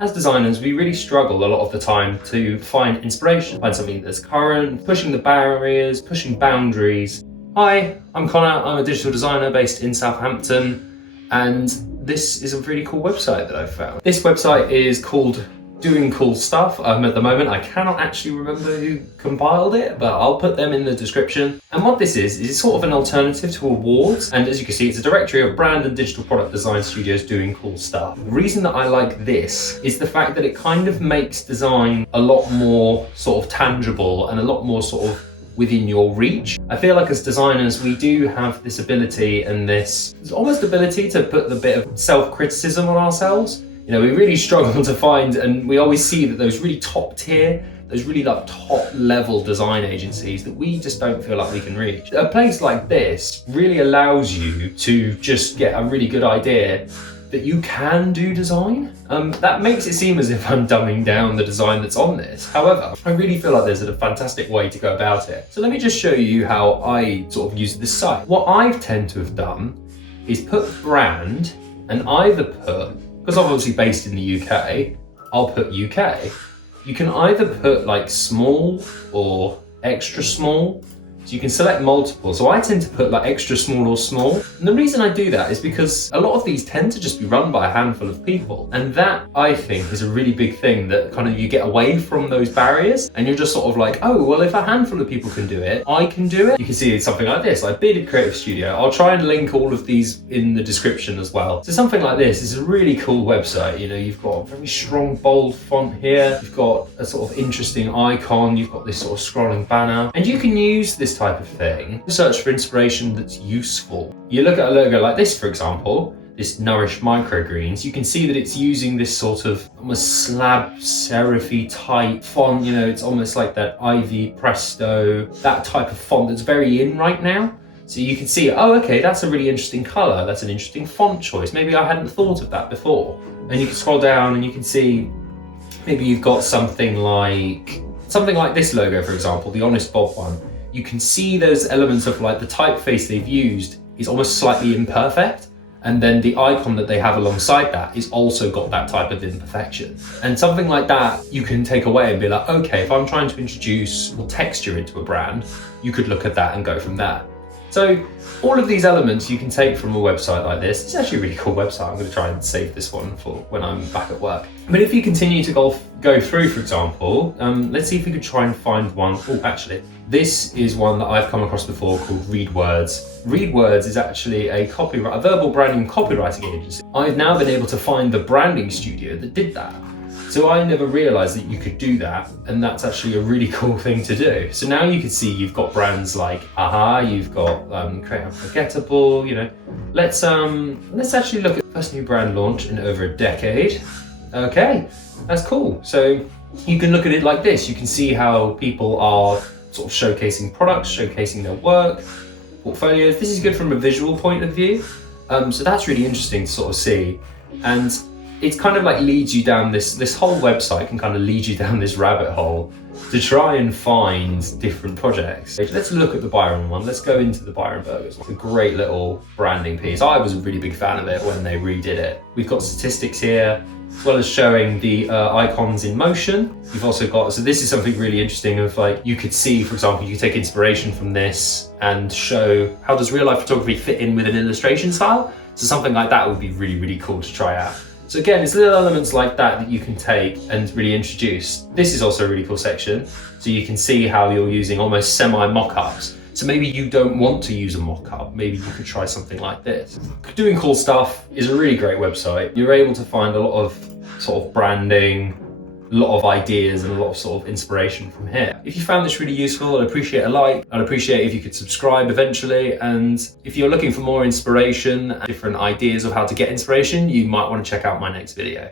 As designers, we really struggle a lot of the time to find inspiration, find something that's current, pushing the barriers, pushing boundaries. Hi, I'm Connor, I'm a digital designer based in Southampton, and this is a really cool website that I've found. This website is called DesignCoolStuff. At the moment, I cannot actually remember who compiled it, but I'll put them in the description. And what this is it's sort of an alternative to awards. And as you can see, it's a directory of brand and digital product design studios doing cool stuff. The reason that I like this is the fact that it kind of makes design a lot more sort of tangible and a lot more sort of within your reach. I feel like as designers, we do have this ability and this almost ability to put a bit of self-criticism on ourselves. You know, we really struggle to find, and we always see that those really top tier, those really like top level design agencies that we just don't feel like we can reach. A place like this really allows you to just get a really good idea that you can do design. That makes it seem as if I'm dumbing down the design that's on this. However, I really feel like there's a fantastic way to go about it. So let me just show you how I sort of use this site. What I tend to have done is put brand and either put, because I'm obviously based in the UK, I'll put UK. You can either put like small or extra small. So you can select multiple. So I tend to put like extra small or small. And the reason I do that is because a lot of these tend to just be run by a handful of people. And that, I think, is a really big thing that kind of you get away from those barriers and you're just sort of like, oh, well, if a handful of people can do it, I can do it. You can see something like this, like Bearded Creative Studio. I'll try and link all of these in the description as well. So something like this is a really cool website. You know, you've got a very strong, bold font here. You've got a sort of interesting icon. You've got this sort of scrolling banner. And you can use this type of thing to search for inspiration that's useful. You look at a logo like this, for example, this Nourish Microgreens, you can see that it's using this sort of almost slab serify type font. You know, it's almost like that Ivy Presto, that type of font that's very in right now. So you can see, oh, okay, that's a really interesting color. That's an interesting font choice. Maybe I hadn't thought of that before. And you can scroll down and you can see, maybe you've got something like this logo, for example, the Honest Bob one. You can see those elements of like the typeface they've used is almost slightly imperfect. And then the icon that they have alongside that is also got that type of imperfection. And something like that you can take away and be like, okay, if I'm trying to introduce more texture into a brand, you could look at that and go from there. So all of these elements you can take from a website like this. It's actually a really cool website. I'm going to try and save this one for when I'm back at work. But if you continue to go through, for example, let's see if we could try and find one. Oh, actually, this is one that I've come across before called Read Words. Read Words is actually a verbal branding copywriting agency. I've now been able to find the branding studio that did that. So I never realized that you could do that, and that's actually a really cool thing to do. So now you can see you've got brands like Aha, you've got Create Unforgettable, you know. Let's actually look at first new brand launch in over a decade. Okay, that's cool. So you can look at it like this. You can see how people are sort of showcasing products, showcasing their work, portfolios. This is good from a visual point of view. So that's really interesting to sort of see. And it's kind of like leads you down this whole website can kind of lead you down this rabbit hole to try and find different projects. Let's look at the Byron one. Let's go into the Byron Burgers. It's a great little branding piece. I was a really big fan of it when they redid it. We've got statistics here, as well as showing the icons in motion. You've also got, so this is something really interesting of like, you could see, for example, you could take inspiration from this and show how does real life photography fit in with an illustration style. So something like that would be really, really cool to try out. So again, it's little elements like that you can take and really introduce. This is also a really cool section. So you can see how you're using almost semi mock-ups. So maybe you don't want to use a mock-up. Maybe you could try something like this. Doing Cool Stuff is a really great website. You're able to find a lot of sort of branding, a lot of ideas and a lot of sort of inspiration from here. If you found this really useful, I'd appreciate a like. I'd appreciate if you could subscribe eventually. And if you're looking for more inspiration and different ideas of how to get inspiration, you might want to check out my next video.